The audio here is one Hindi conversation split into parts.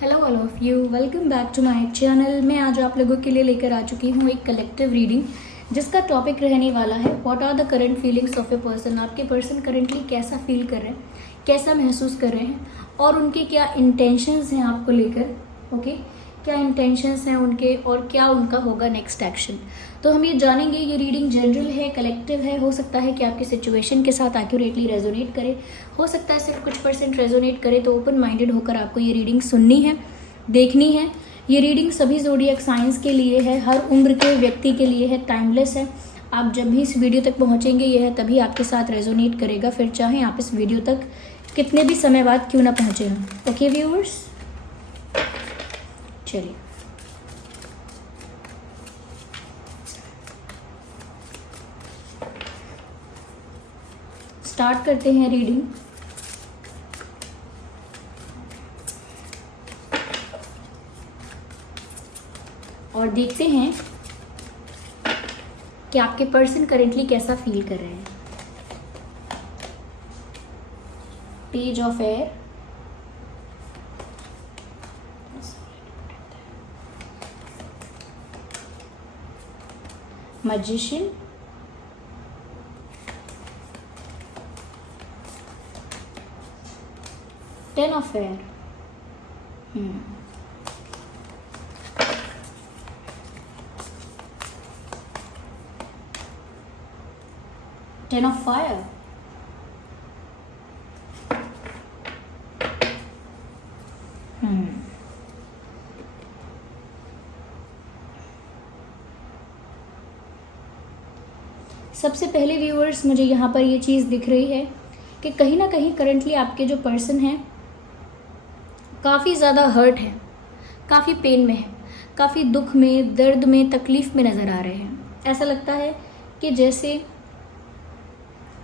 Hello all of you, welcome back to my channel. मैं आज आप लोगों के लिए लेकर आ चुकी हूँ एक कलेक्टिव रीडिंग जिसका टॉपिक रहने वाला है what are the current feelings of a person. आपके पर्सन करंटली कैसा फील कर रहे हैं, कैसा महसूस कर रहे हैं और उनके क्या इंटेंशंस हैं आपको लेकर। ओके, क्या इंटेंशंस हैं उनके और क्या उनका होगा नेक्स्ट एक्शन। तो हम ये जानेंगे। ये रीडिंग जनरल है, कलेक्टिव है। हो सकता है कि आपकी सिचुएशन के साथ एक्यूरेटली रेजोनेट करे, हो सकता है सिर्फ कुछ परसेंट रेजोनेट करे। तो ओपन माइंडेड होकर आपको ये रीडिंग सुननी है, देखनी है। ये रीडिंग सभी ज़ोडिएक साइंस के लिए है, हर उम्र के व्यक्ति के लिए है, टाइमलेस है। आप जब भी इस वीडियो तक पहुंचेंगे यह तभी आपके साथ रेजोनेट करेगा, फिर चाहे आप इस वीडियो तक कितने भी समय बाद क्यों ना पहुंचे हों। ओके व्यूअर्स, चलिए स्टार्ट करते हैं रीडिंग। और देखते हैं कि आपके पर्सन करेंटली कैसा फील कर रहे हैं। Page of air, magician, ten of air, ten of fire, सबसे पहले व्यूअर्स मुझे यहाँ पर ये चीज़ दिख रही है कि कहीं ना कहीं करंटली आपके जो पर्सन हैं काफ़ी ज़्यादा हर्ट है, काफ़ी पेन में है, काफ़ी दुख में, दर्द में, तकलीफ़ में नज़र आ रहे हैं। ऐसा लगता है कि जैसे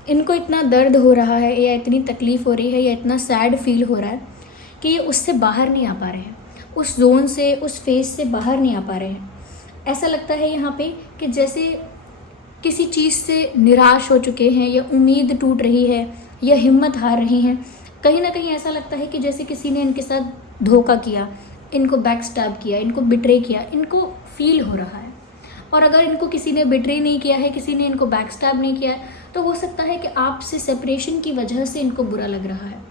इनको इतना दर्द हो रहा है या इतनी तकलीफ़ हो रही है या इतना सैड फील हो रहा है कि ये उससे बाहर नहीं आ पा रहे हैं, उस जोन से, उस फेज से बाहर नहीं आ पा रहे हैं। ऐसा लगता है यहाँ पे कि जैसे किसी चीज़ से निराश हो चुके हैं या उम्मीद टूट रही है या हिम्मत हार रही हैं। कहीं ना कहीं ऐसा लगता है कि जैसे किसी ने इनके साथ धोखा किया, इनको बैक स्टैब किया, इनको बिट्रे किया, इनको फील हो रहा है। और अगर इनको किसी ने बिट्रे नहीं किया है, किसी ने इनको बैक स्टैब नहीं किया है, तो हो सकता है कि आपसे सेपरेशन की वजह से इनको बुरा लग रहा है।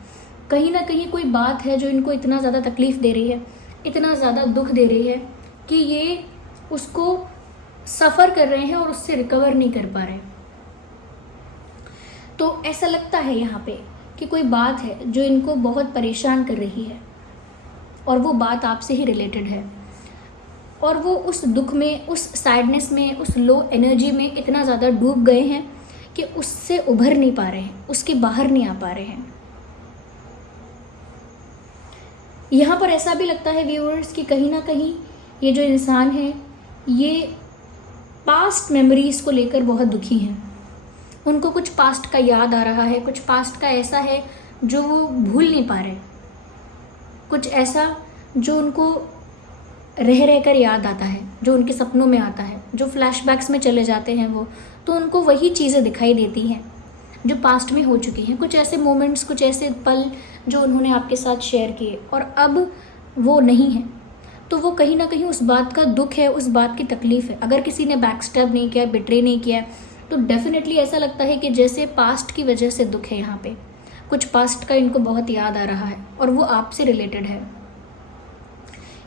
कहीं ना कहीं कोई बात है जो इनको इतना ज़्यादा तकलीफ़ दे रही है, इतना ज़्यादा दुख दे रही है कि ये उसको सफ़र कर रहे हैं और उससे रिकवर नहीं कर पा रहे। तो ऐसा लगता है यहाँ पे कि कोई बात है जो इनको बहुत परेशान कर रही है और वो बात आपसे ही रिलेटेड है। और वो उस दुख में, उस सैडनेस में, उस लो एनर्जी में इतना ज़्यादा डूब गए हैं कि उससे उभर नहीं पा रहे हैं, उसके बाहर नहीं आ पा रहे हैं। यहाँ पर ऐसा भी लगता है व्यूअर्स कि कहीं ना कहीं ये जो इंसान है ये पास्ट मेमोरीज़ को लेकर बहुत दुखी हैं। उनको कुछ पास्ट का याद आ रहा है, कुछ पास्ट का ऐसा है जो वो भूल नहीं पा रहे, कुछ ऐसा जो उनको रह रहकर याद आता है, जो उनके सपनों में आता है, जो फ्लैशबैक्स में चले जाते हैं वो, तो उनको वही चीज़ें दिखाई देती हैं जो पास्ट में हो चुकी हैं। कुछ ऐसे मोमेंट्स, कुछ ऐसे पल जो उन्होंने आपके साथ शेयर किए और अब वो नहीं है। तो वो कहीं ना कहीं उस बात का दुख है, उस बात की तकलीफ़ है। अगर किसी ने बैकस्टैब नहीं किया, बिट्रे नहीं किया, तो डेफिनेटली ऐसा लगता है कि जैसे पास्ट की वजह से दुख है। यहाँ पे कुछ पास्ट का इनको बहुत याद आ रहा है और वो आपसे रिलेटेड है।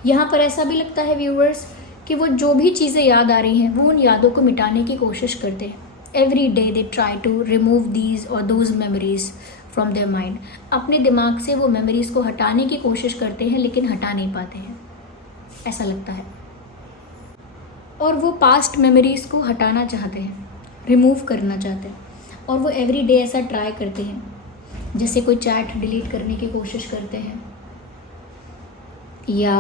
यहाँ पर ऐसा भी लगता है व्यूअर्स कि वो जो भी चीज़ें याद आ रही हैं वो उन यादों को मिटाने की कोशिश करते हैं। Every day they try to remove these और those memories from their mind. अपने दिमाग से वो मेमोरीज़ को हटाने की कोशिश करते हैं लेकिन हटा नहीं पाते हैं, ऐसा लगता है। और वो पास्ट मेमोरीज़ को हटाना चाहते हैं, रिमूव करना चाहते हैं, और वो एवरी डे ऐसा ट्राई करते हैं। जैसे कोई चैट डिलीट करने की कोशिश करते हैं या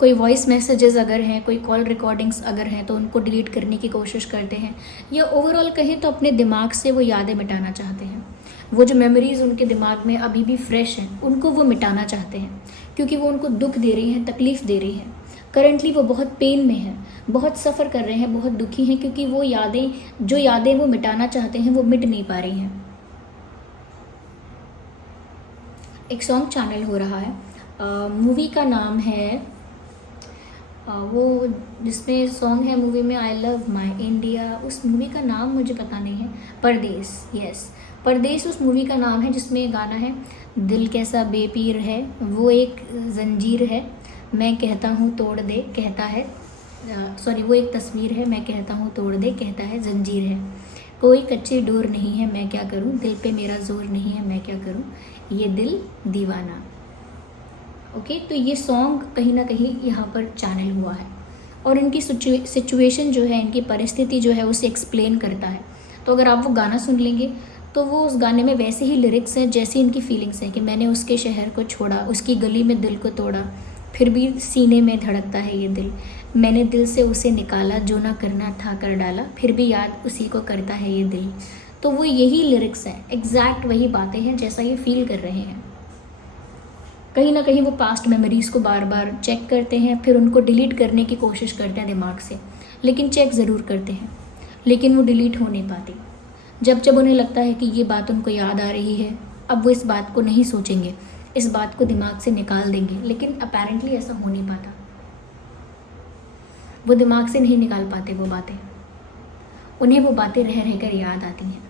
कोई वॉइस मैसेजेस अगर हैं, कोई कॉल रिकॉर्डिंग्स अगर हैं तो उनको डिलीट करने की कोशिश करते हैं, या ओवरऑल कहें तो अपने दिमाग से वो यादें मिटाना चाहते हैं। वो जो मेमोरीज़ उनके दिमाग में अभी भी फ्रेश हैं उनको वो मिटाना चाहते हैं क्योंकि वो उनको दुख दे रही हैं, तकलीफ़ दे रही हैं। करंटली वो बहुत पेन में हैं, बहुत सफ़र कर रहे हैं, बहुत दुखी हैं क्योंकि वो यादें वो मिटाना चाहते हैं वो मिट नहीं पा रही हैं। एक सॉन्ग चैनल हो रहा है, मूवी का नाम है वो जिसमें सॉन्ग है मूवी में आई लव माई इंडिया, उस मूवी का नाम मुझे पता नहीं है। परदेस, यस, परदेस उस मूवी का नाम है जिसमें गाना है दिल कैसा बेपीर है, वो एक जंजीर है, मैं कहता हूँ तोड़ दे, कहता है सॉरी वो एक तस्वीर है, मैं कहता हूँ तोड़ दे, कहता है जंजीर है, कोई कच्ची डोर नहीं है, मैं क्या करूँ, दिल पे मेरा जोर नहीं है, मैं क्या करूँ, ये दिल दीवाना। ओके, तो ये सॉन्ग कहीं ना कहीं यहाँ पर चैनल हुआ है और इनकी सिचुएशन जो है, इनकी परिस्थिति जो है उसे एक्सप्लेन करता है। तो अगर आप वो गाना सुन लेंगे तो वो उस गाने में वैसे ही लिरिक्स हैं जैसी इनकी फीलिंग्स हैं कि मैंने उसके शहर को छोड़ा, उसकी गली में दिल को तोड़ा, फिर भी सीने में धड़कता है ये दिल, मैंने दिल से उसे निकाला, जो ना करना था कर डाला, फिर भी याद उसी को करता है ये दिल। तो वो यही लिरिक्स हैं, एग्जैक्ट वही बातें हैं जैसा ये फील कर रहे हैं। कहीं ना कहीं वो पास्ट मेमोरीज़ को बार बार चेक करते हैं, फिर उनको डिलीट करने की कोशिश करते हैं दिमाग से, लेकिन चेक ज़रूर करते हैं, लेकिन वो डिलीट हो नहीं पाती। जब जब उन्हें लगता है कि ये बात उनको याद आ रही है, अब वो इस बात को नहीं सोचेंगे, इस बात को दिमाग से निकाल देंगे, लेकिन अपेरेंटली ऐसा हो नहीं पाता। वो दिमाग से नहीं निकाल पाते वो बातें, उन्हें वो बातें रह रहकर याद आती हैं।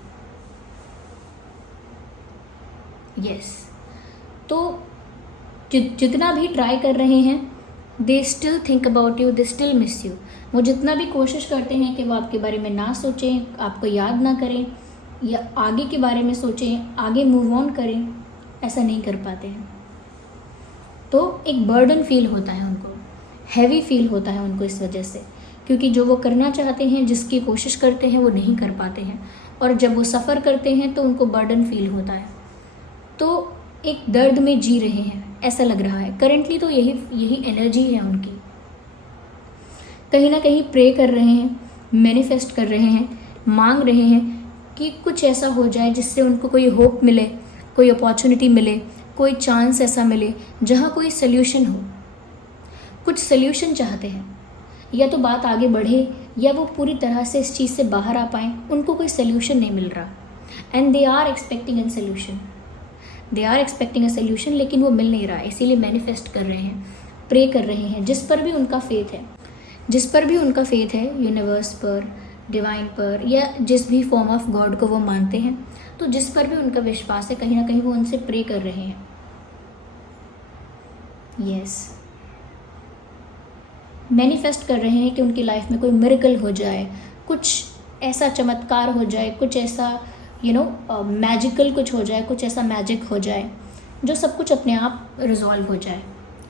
यस, तो जितना भी ट्राई कर रहे हैं, they still think about you, they still miss you. वो जितना भी कोशिश करते हैं कि वो आपके बारे में ना सोचें, आपको याद ना करें, या आगे के बारे में सोचें, आगे मूव ऑन करें, ऐसा नहीं कर पाते हैं। तो एक बर्डन फील होता है उनको, हैवी फील होता है उनको इस वजह से, क्योंकि जो वो करना चाहते हैं, जिसकी कोशिश करते हैं, वो नहीं कर पाते हैं, और जब वो सफ़र करते हैं तो उनको बर्डन फील होता है। तो एक दर्द में जी रहे हैं ऐसा लग रहा है करेंटली। तो यही एनर्जी है उनकी। कहीं ना कहीं प्रे कर रहे हैं, मैनिफेस्ट कर रहे हैं, मांग रहे हैं कि कुछ ऐसा हो जाए जिससे उनको कोई होप मिले, कोई अपॉर्चुनिटी मिले, कोई चांस ऐसा मिले जहाँ कोई सल्यूशन हो। कुछ सल्यूशन चाहते हैं, या तो बात आगे बढ़े या वो पूरी तरह से इस चीज़ से बाहर आ पाएँ। उनको कोई सल्यूशन नहीं मिल रहा, and they are expecting a solution, लेकिन वो मिल नहीं रहा, इसीलिए मैनिफेस्ट कर रहे हैं, प्रे कर रहे हैं। जिस पर भी उनका फेथ है, यूनिवर्स पर, डिवाइन पर, या जिस भी फॉर्म ऑफ गॉड को वो मानते हैं, तो जिस पर भी उनका विश्वास है, कहीं ना कहीं वो उनसे प्रे कर रहे हैं। यस, मैनिफेस्ट कर रहे हैं कि उनकी लाइफ में कोई मिरेकल हो जाए, कुछ ऐसा चमत्कार हो जाए, कुछ ऐसा मैजिकल कुछ हो जाए, कुछ ऐसा मैजिक हो जाए जो सब कुछ अपने आप रिजॉल्व हो जाए।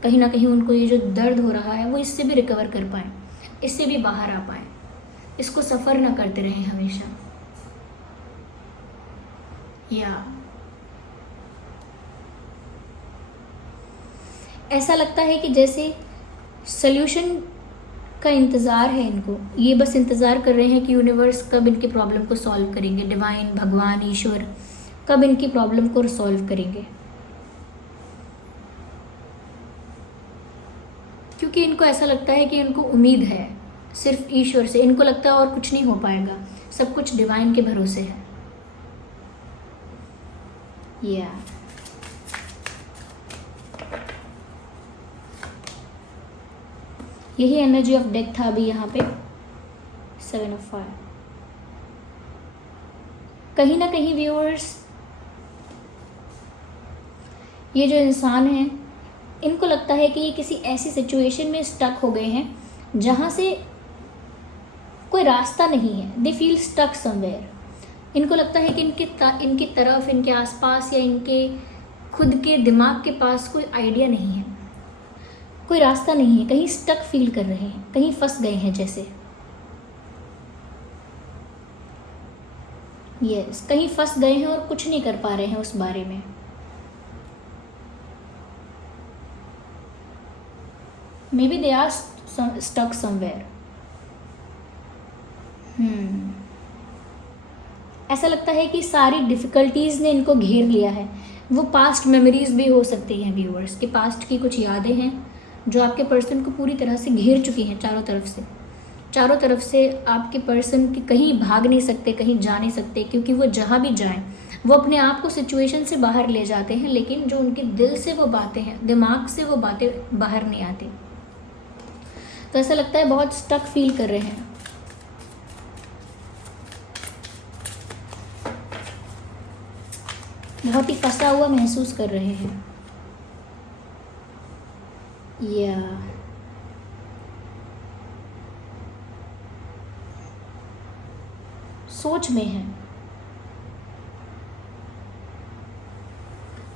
कहीं ना कहीं उनको ये जो दर्द हो रहा है वो इससे भी रिकवर कर पाएँ, इससे भी बाहर आ पाएँ, इसको सफ़र ना करते रहें हमेशा। या ऐसा लगता है कि जैसे सल्यूशन का इंतज़ार है इनको, ये बस इंतज़ार कर रहे हैं कि यूनिवर्स कब इनकी प्रॉब्लम को सॉल्व करेंगे, डिवाइन, भगवान, ईश्वर कब इनकी प्रॉब्लम को सॉल्व करेंगे। क्योंकि इनको ऐसा लगता है कि इनको उम्मीद है सिर्फ ईश्वर से, इनको लगता है और कुछ नहीं हो पाएगा, सब कुछ डिवाइन के भरोसे है। या यही एनर्जी ऑफ डेथ था अभी यहाँ पे 7 of Fire। कहीं ना कहीं व्यूअर्स, ये जो इंसान हैं, इनको लगता है कि ये किसी ऐसी सिचुएशन में स्टक हो गए हैं जहाँ से कोई रास्ता नहीं है। They feel stuck somewhere. इनको लगता है कि इनकी तरफ, इनके आसपास या इनके खुद के दिमाग के पास कोई आइडिया नहीं है, कोई रास्ता नहीं है, कहीं स्टक फील कर रहे हैं, कहीं फंस गए हैं जैसे। यस, कहीं फंस गए हैं और कुछ नहीं कर पा रहे हैं उस बारे में। Maybe they are stuck somewhere. ऐसा लगता है कि सारी डिफ़िकल्टीज़ ने इनको घेर लिया है। वो पास्ट मेमोरीज भी हो सकती हैं व्यूअर्स, कि पास्ट की कुछ यादें हैं जो आपके पर्सन को पूरी तरह से घेर चुकी हैं चारों तरफ से आपके पर्सन की कहीं भाग नहीं सकते, कहीं जा नहीं सकते, क्योंकि वो जहाँ भी जाएं वो अपने आप को सिचुएशन से बाहर ले जाते हैं, लेकिन जो उनके दिल से वो बातें हैं, दिमाग से वो बातें बाहर नहीं आती। तो ऐसा लगता है बहुत स्टक फील कर रहे हैं। बहुत ही फंसा हुआ महसूस कर रहे हैं। या सोच में है।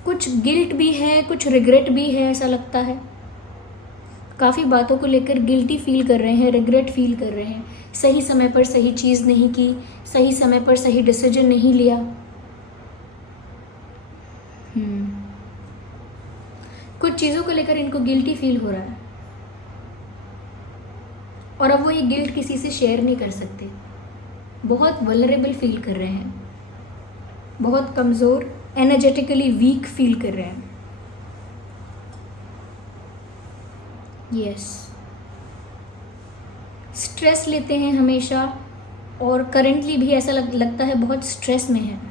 कुछ गिल्ट भी है, कुछ रिग्रेट भी है। ऐसा लगता है काफ़ी बातों को लेकर गिल्टी फील कर रहे हैं, रिग्रेट फील कर रहे हैं। सही समय पर सही चीज़ नहीं की, सही समय पर सही डिसीजन नहीं लिया। कुछ चीज़ों को लेकर इनको गिल्टी फील हो रहा है और अब वो ये गिल्ट किसी से शेयर नहीं कर सकते। बहुत वल्नरेबल फील कर रहे हैं, बहुत कमज़ोर, एनर्जेटिकली वीक फील कर रहे हैं। यस, स्ट्रेस लेते हैं हमेशा और करंटली भी ऐसा लगता है बहुत स्ट्रेस में है।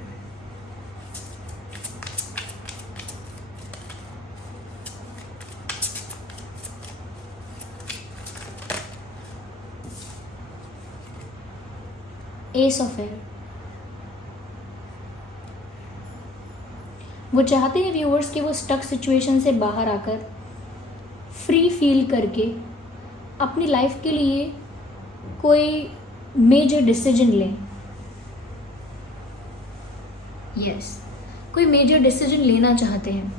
S of air. वो चाहते हैं व्यूअर्स कि वो स्टक सिचुएशन से बाहर आकर फ्री फील करके अपनी लाइफ के लिए कोई मेजर डिसीजन लें। यस, कोई मेजर डिसीजन लेना चाहते हैं।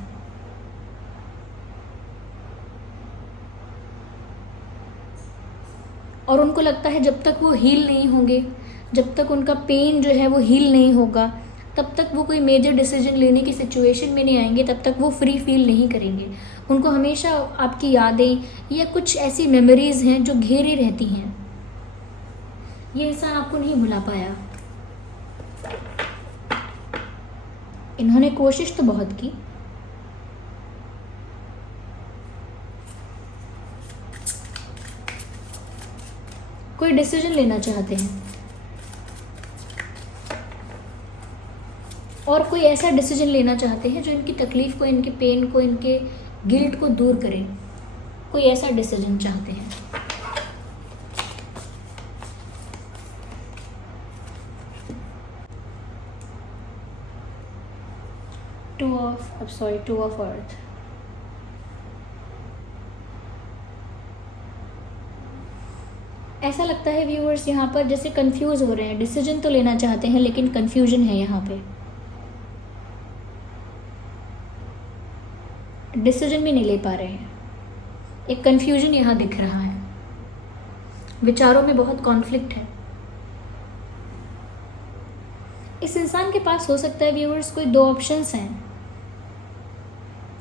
और उनको लगता है जब तक वो हील नहीं होंगे, जब तक उनका पेन जो है वो हील नहीं होगा, तब तक वो कोई मेजर डिसीजन लेने की सिचुएशन में नहीं आएंगे, तब तक वो फ्री फील नहीं करेंगे। उनको हमेशा आपकी यादें या कुछ ऐसी मेमोरीज हैं जो घेरे रहती हैं। ये इंसान आपको नहीं भुला पाया। इन्होंने कोशिश तो बहुत की, कोई डिसीजन लेना चाहते हैं और कोई ऐसा डिसीजन लेना चाहते हैं जो इनकी तकलीफ को, इनके पेन को, इनके गिल्ट को दूर करे। कोई ऐसा डिसीजन चाहते हैं। Two of earth. ऐसा लगता है व्यूअर्स यहाँ पर जैसे कंफ्यूज हो रहे हैं। डिसीजन तो लेना चाहते हैं लेकिन कंफ्यूजन है यहाँ पे। डिसीजन भी नहीं ले पा रहे हैं। एक कंफ्यूजन यहाँ दिख रहा है। विचारों में बहुत कॉन्फ्लिक्ट है। इस इंसान के पास हो सकता है व्यूअर्स कोई दो ऑप्शंस हैं।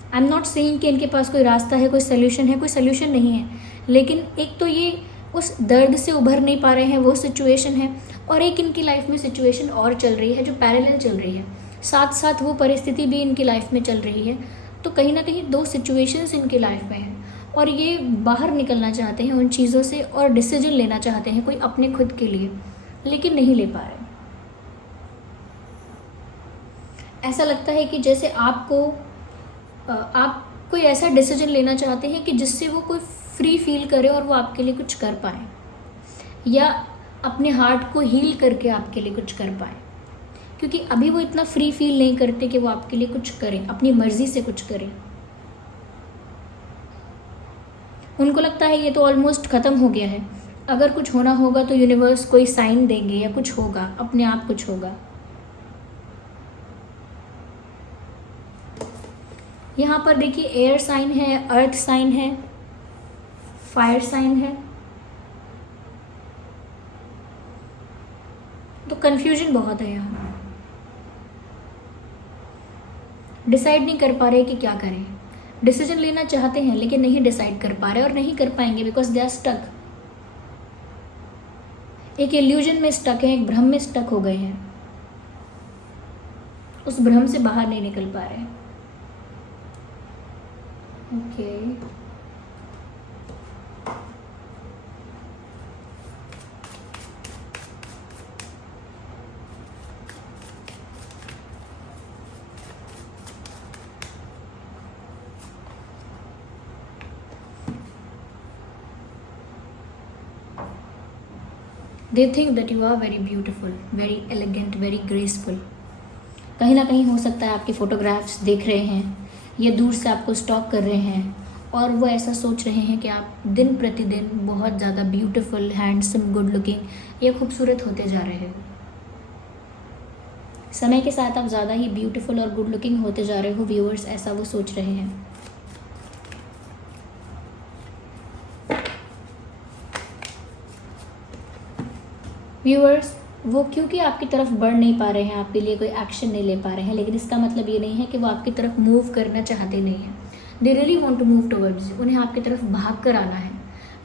आई एम नॉट सेइंग कि इनके पास कोई रास्ता है, कोई सोल्यूशन है। कोई सोल्यूशन नहीं है, लेकिन एक तो ये उस दर्द से उभर नहीं पा रहे हैं, वो सिचुएशन है, और एक इनकी लाइफ में सिचुएशन और चल रही है जो पैरेलल चल रही है। साथ साथ वो परिस्थिति भी इनकी लाइफ में चल रही है। तो कहीं ना कहीं दो सिचुएशंस इनकी लाइफ में हैं और ये बाहर निकलना चाहते हैं उन चीज़ों से और डिसीजन लेना चाहते हैं कोई अपने खुद के लिए, लेकिन नहीं ले पा रहे। ऐसा लगता है कि जैसे आप कोई ऐसा डिसीजन लेना चाहते हैं कि जिससे वो कोई फ्री फील करे और वो आपके लिए कुछ कर पाए, या अपने हार्ट को हील करके आपके लिए कुछ कर पाए, क्योंकि अभी वो इतना फ्री फील नहीं करते कि वो आपके लिए कुछ करें, अपनी मर्जी से कुछ करें। उनको लगता है ये तो ऑलमोस्ट ख़त्म हो गया है, अगर कुछ होना होगा तो यूनिवर्स कोई साइन देंगे या कुछ होगा, अपने आप कुछ होगा। यहाँ पर देखिए एयर साइन है, अर्थ साइन है, फायर साइन है, तो कंफ्यूजन बहुत है यहाँ। डिसाइड नहीं कर पा रहे कि क्या करें। डिसीजन लेना चाहते हैं लेकिन नहीं डिसाइड कर पा रहे और नहीं कर पाएंगे बिकॉज दे आर स्टक। एक इल्यूजन में स्टक है, एक भ्रम में स्टक हो गए हैं, उस भ्रम से बाहर नहीं निकल पा रहे। Okay they think that you are very beautiful, very elegant, very graceful. कहीं ना कहीं हो सकता है आपकी फ़ोटोग्राफ्स देख रहे हैं या दूर से आपको स्टॉक कर रहे हैं और वो ऐसा सोच रहे हैं कि आप दिन प्रतिदिन बहुत ज़्यादा ब्यूटीफुल, हैंडसम, गुड लुकिंग या खूबसूरत होते जा रहे हो। समय के साथ आप ज़्यादा ही ब्यूटीफुल और गुड लुकिंग होते जा रहे हो व्यूअर्स, ऐसा वो सोच रहे हैं। व्यूअर्स, वो क्योंकि आपकी तरफ बढ़ नहीं पा रहे हैं, आपके लिए कोई एक्शन नहीं ले पा रहे हैं, लेकिन इसका मतलब ये नहीं है कि वो आपकी तरफ मूव करना चाहते नहीं हैं। They really want to move towards, उन्हें आपकी तरफ भाग कर आना है।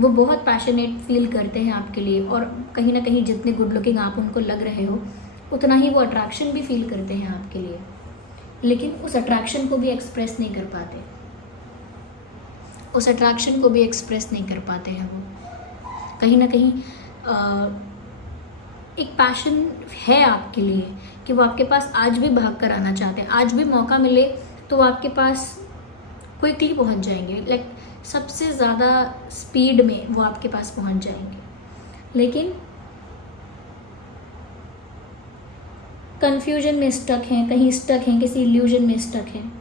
वो बहुत पैशनेट फील करते हैं आपके लिए, और कहीं ना कहीं जितने गुड लुकिंग आप उनको लग रहे हो उतना ही वो अट्रैक्शन भी फील करते हैं आपके लिए, लेकिन उस अट्रैक्शन को भी एक्सप्रेस नहीं कर पाते। उस अट्रैक्शन को भी एक्सप्रेस नहीं कर पाते हैं वो। कहीं ना कहीं एक पैशन है आपके लिए कि वो आपके पास आज भी भाग कर आना चाहते हैं। आज भी मौका मिले तो वो आपके पास क्विकली पहुंच जाएंगे, लाइक सबसे ज़्यादा स्पीड में वो आपके पास पहुंच जाएंगे, लेकिन कन्फ्यूजन में स्टक हैं, कहीं स्टक हैं, किसी इल्यूजन में स्टक हैं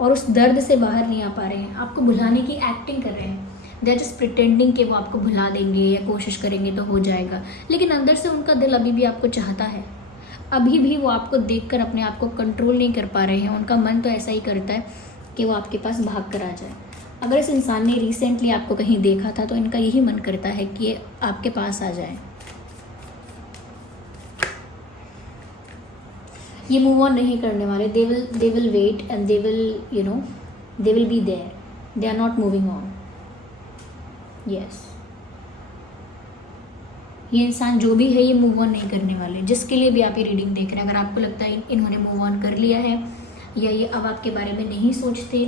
और उस दर्द से बाहर नहीं आ पा रहे हैं। आपको भुलाने की एक्टिंग कर रहे हैं, दे आर जस्ट प्रिटेंडिंग कि वो आपको भुला देंगे या कोशिश करेंगे तो हो जाएगा, लेकिन अंदर से उनका दिल अभी भी आपको चाहता है। अभी भी वो आपको देखकर अपने आप को कंट्रोल नहीं कर पा रहे हैं। उनका मन तो ऐसा ही करता है कि वो आपके पास भाग कर आ जाए। अगर इस इंसान ने रिसेंटली आपको कहीं देखा था तो इनका यही मन करता है कि ये आपके पास आ जाए। ये मूव ऑन नहीं करने वाले। They will wait and they will be there, they are not moving on. Yes, ये इंसान जो भी है ये मूव ऑन नहीं करने वाले, जिसके लिए भी आप ये रीडिंग देख रहे हैं। अगर आपको लगता है इन्होंने मूव ऑन कर लिया है या ये अब आपके बारे में नहीं सोचते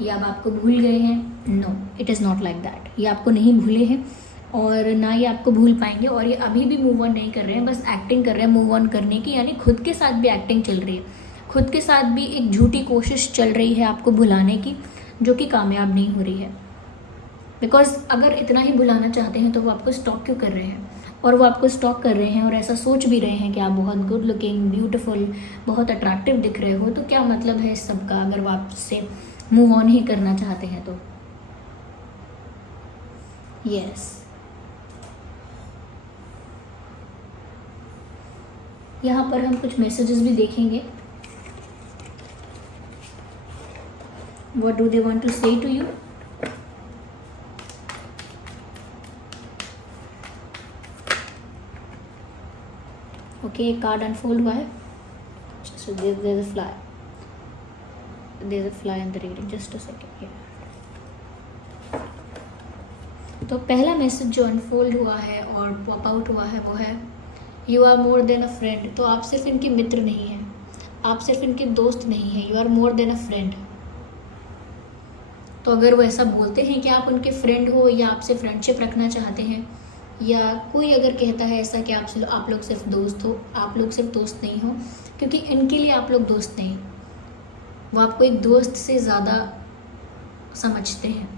या अब आपको भूल गए हैं, no, it is not like that. ये आपको नहीं भूले हैं और ना ये आपको भूल पाएंगे, और ये अभी भी मूव ऑन नहीं कर रहे हैं, बस एक्टिंग कर रहे हैं मूव ऑन करने की। यानी खुद के साथ भी एक्टिंग चल रही है, खुद के साथ भी एक झूठी कोशिश चल रही है आपको भुलाने की, जो कि कामयाब नहीं हो रही है। बिकॉज अगर इतना ही भुलाना चाहते हैं तो वो आपको स्टॉक क्यों कर रहे हैं? और वो आपको स्टॉक कर रहे हैं और ऐसा सोच भी रहे हैं कि आप बहुत गुड लुकिंग, ब्यूटीफुल, बहुत अट्रैक्टिव दिख रहे हो, तो क्या मतलब है इस सब का अगर वो आपसे मूव ऑन ही करना चाहते हैं तो? यस, यहाँ पर हम कुछ मैसेजेस भी देखेंगे। What do they want to say to you? Okay, एक कार्ड अनफोल्ड हुआ है। So there's a fly. There's a fly in the reading. Just a second. तो पहला मैसेज जो अनफोल्ड हुआ है और पॉप आउट हुआ है वो है you are more than a friend. तो आप सिर्फ इनके मित्र नहीं हैं, आप सिर्फ इनके दोस्त नहीं हैं, you are more than a friend. तो अगर वो ऐसा बोलते हैं कि आप उनके फ्रेंड हो या आपसे फ्रेंडशिप रखना चाहते हैं, या कोई अगर कहता है ऐसा कि आप लोग सिर्फ दोस्त हो, आप लोग सिर्फ दोस्त नहीं हो, क्योंकि इनके लिए आप लोग दोस्त नहीं, वो आपको एक दोस्त से ज़्यादा समझते हैं।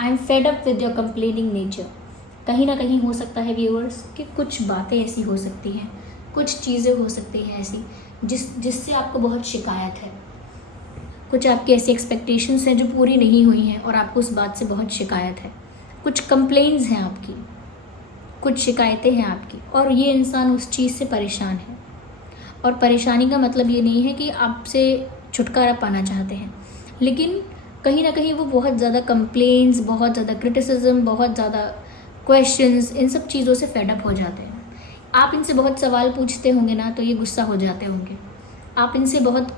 I am fed up with your complaining nature. कहीं ना कहीं हो सकता है व्यूअर्स कि कुछ बातें ऐसी हो सकती हैं, कुछ चीज़ें हो सकती हैं ऐसी जिससे आपको बहुत शिकायत है। कुछ आपकी ऐसी एक्सपेक्टेशंस हैं जो पूरी नहीं हुई हैं और आपको उस बात से बहुत शिकायत है। कुछ कंप्लेंट्स हैं आपकी, कुछ शिकायतें हैं आपकी, और ये इंसान उस चीज़ से परेशान है। और परेशानी का मतलब ये नहीं है कि आपसे छुटकारा पाना चाहते हैं, लेकिन कहीं ना कहीं वो बहुत ज़्यादा कंप्लेंट्स, बहुत ज़्यादा क्रिटिसिज्म, बहुत ज़्यादा क्वेश्चंस, इन सब चीज़ों से फेडअप हो जाते हैं। आप इनसे बहुत सवाल पूछते होंगे ना तो ये गुस्सा हो जाते होंगे। आप इनसे बहुत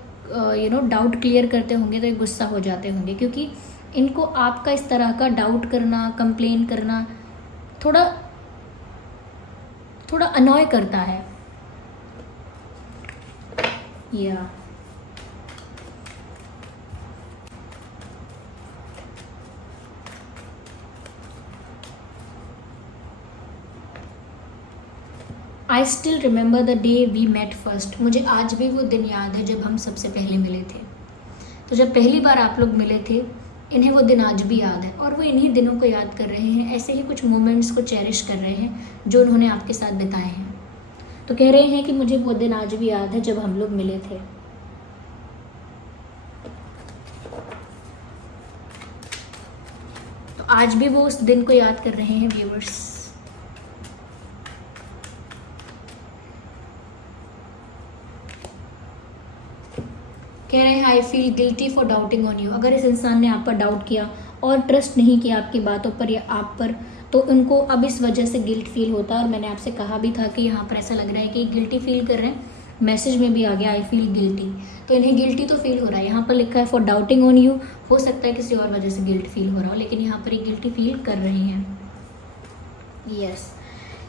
डाउट क्लियर करते होंगे तो ये गुस्सा हो जाते होंगे, क्योंकि इनको आपका इस तरह का डाउट करना, कंप्लेन करना थोड़ा अनॉय करता है। या I still remember the day we met first, मुझे आज भी वो दिन याद है जब हम सबसे पहले मिले थे। तो जब पहली बार आप लोग मिले थे, इन्हें वो दिन आज भी याद है और वो इन्हीं दिनों को याद कर रहे हैं, ऐसे ही कुछ मोमेंट्स को चेरिश कर रहे हैं जो उन्होंने आपके साथ बिताए हैं। तो कह रहे हैं कि मुझे वो दिन आज भी याद है जब हम लोग मिले थे। तो आज भी वो उस दिन को याद कर रहे हैं व्यूअर्स। कह रहे हैं I feel guilty for doubting on you, अगर इस इंसान ने आप पर डाउट किया और ट्रस्ट नहीं किया आपकी बातों पर या आप पर, तो उनको अब इस वजह से गिल्ट फील होता है। और मैंने आपसे कहा भी था कि यहाँ पर ऐसा लग रहा है कि गिल्टी फील कर रहे हैं, मैसेज में भी आ गया आई फील गिल्टी, तो इन्हें गिल्टी तो फील हो रहा है। यहाँ पर लिखा है फॉर डाउटिंग ऑन यू, हो सकता है किसी और वजह से गिल्ट फील हो रहा हो, लेकिन यहाँ पर एक गिल्टी फील कर रहे हैं। यस,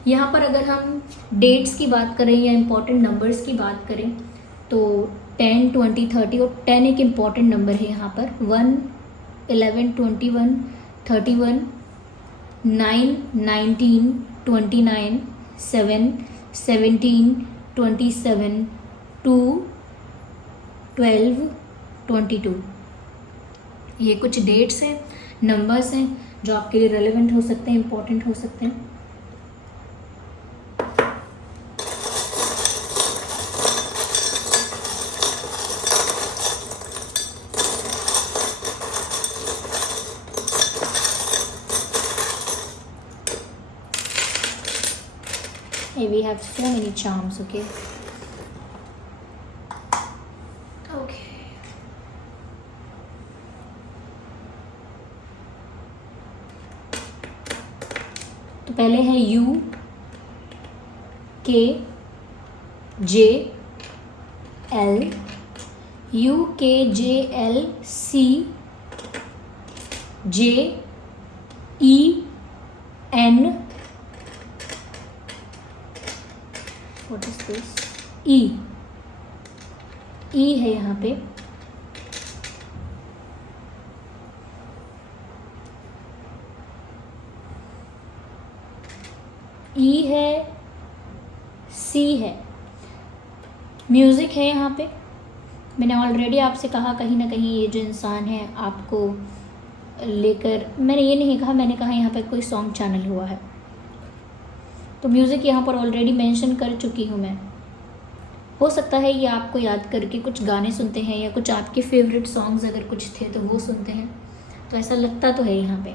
यहाँ पर अगर हम डेट्स की बात करें या इम्पॉर्टेंट नंबर्स की बात करें तो 10, 20, 30 और 10 एक इम्पॉर्टेंट नंबर है यहाँ पर। 1, 11, 21, 31, 9, 19, 29, 7, 17, 27, 2, 12, 22। ये कुछ डेट्स हैं, नंबर्स हैं जो आपके लिए रेलेवेंट हो सकते हैं, इम्पॉर्टेंट हो सकते हैं। We have so many charms, okay? Okay. तो पहले है U, K, J, L, U, K, J, L, C, J, E, N, what is this? E, E है यहाँ पे, E है, C है, म्यूज़िक है यहाँ पे। मैंने ऑलरेडी आपसे कहा कहीं ना कहीं ये जो इंसान है आपको लेकर, मैंने ये नहीं कहा, मैंने कहा यहाँ पे कोई सॉन्ग चैनल हुआ है, तो म्यूज़िक यहाँ पर ऑलरेडी मेंशन कर चुकी हूँ मैं। हो सकता है ये आपको याद करके कुछ गाने सुनते हैं या कुछ आपके फेवरेट सॉन्ग्स अगर कुछ थे तो वो सुनते हैं, तो ऐसा लगता तो है यहाँ पे।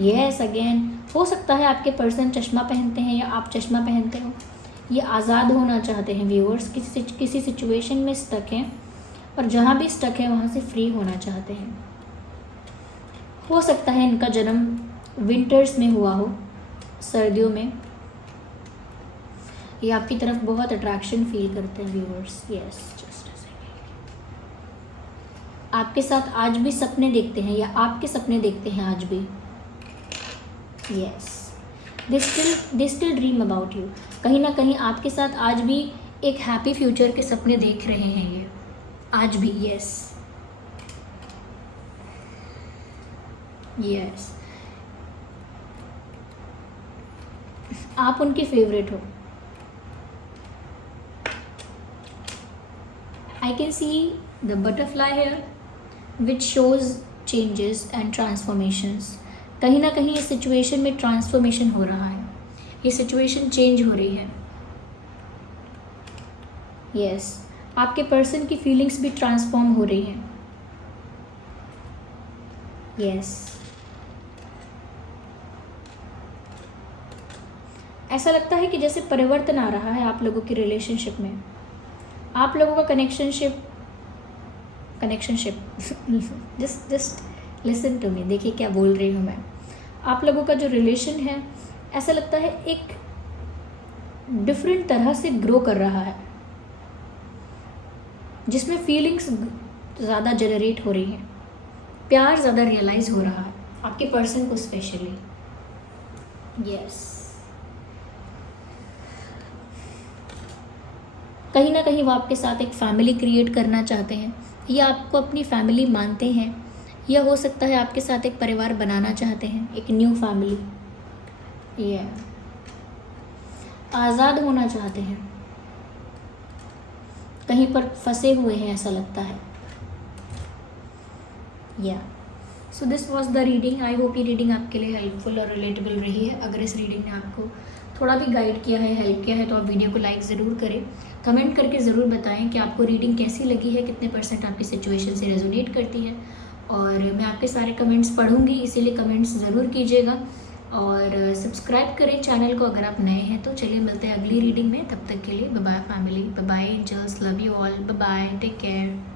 यस, अगेन हो सकता है आपके पर्सन चश्मा पहनते हैं या आप चश्मा पहनते हो। ये आज़ाद होना चाहते हैं व्यूअर्स, किसी सिचुएशन में स्टक हैं और जहाँ भी स्टक है वहाँ से फ्री होना चाहते हैं। हो सकता है इनका जन्म विंटर्स में हुआ हो, सर्दियों में। ये आपकी तरफ बहुत अट्रैक्शन फील करते हैं viewers. Yes, just a second. आपके साथ आज भी सपने देखते हैं या आपके सपने देखते हैं आज भी। Yes, they still dream about you. कहीं ना कहीं आपके साथ आज भी एक हैप्पी फ्यूचर के सपने देख रहे हैं ये आज भी। यस, यस, आप उनके फेवरेट हो। I can see the butterfly here which shows changes and transformations. कहीं ना कहीं इस सिचुएशन में ट्रांसफॉर्मेशन हो रहा है, ये सिचुएशन चेंज हो रही है। यस, आपके पर्सन की फीलिंग्स भी ट्रांसफॉर्म हो रही हैं। यस, ऐसा लगता है कि जैसे परिवर्तन आ रहा है आप लोगों की रिलेशनशिप में। आप लोगों का कनेक्शनशिप जस्ट लिसन टू मी, देखिए क्या बोल रही हूँ मैं। आप लोगों का जो रिलेशन है ऐसा लगता है एक डिफरेंट तरह से ग्रो कर रहा है, जिसमें फीलिंग्स ज़्यादा जनरेट हो रही हैं, प्यार ज़्यादा रियलाइज़ हो रहा है आपके पर्सन को स्पेशली। यस, कहीं ना कहीं वो आपके साथ एक फैमिली क्रिएट करना चाहते हैं या आपको अपनी फैमिली मानते हैं, या हो सकता है आपके साथ एक परिवार बनाना चाहते हैं, एक न्यू फैमिली। आज़ाद होना चाहते हैं, कहीं पर फंसे हुए हैं ऐसा लगता है। या so this was the reading. I hope ये रीडिंग आपके लिए हेल्पफुल और रिलेटेबल रही है। अगर इस रीडिंग ने आपको थोड़ा भी गाइड किया है, हेल्प किया है, तो आप वीडियो को लाइक ज़रूर करें। कमेंट करके ज़रूर बताएं कि आपको रीडिंग कैसी लगी है, कितने % आपकी सिचुएशन से रेजोनेट करती है। और मैं आपके सारे कमेंट्स पढ़ूंगी, इसीलिए कमेंट्स ज़रूर कीजिएगा और सब्सक्राइब करें चैनल को अगर आप नए हैं तो। चलिए मिलते हैं अगली रीडिंग में, तब तक के लिए bye bye family, bye bye angels, love you all, bye bye, take care.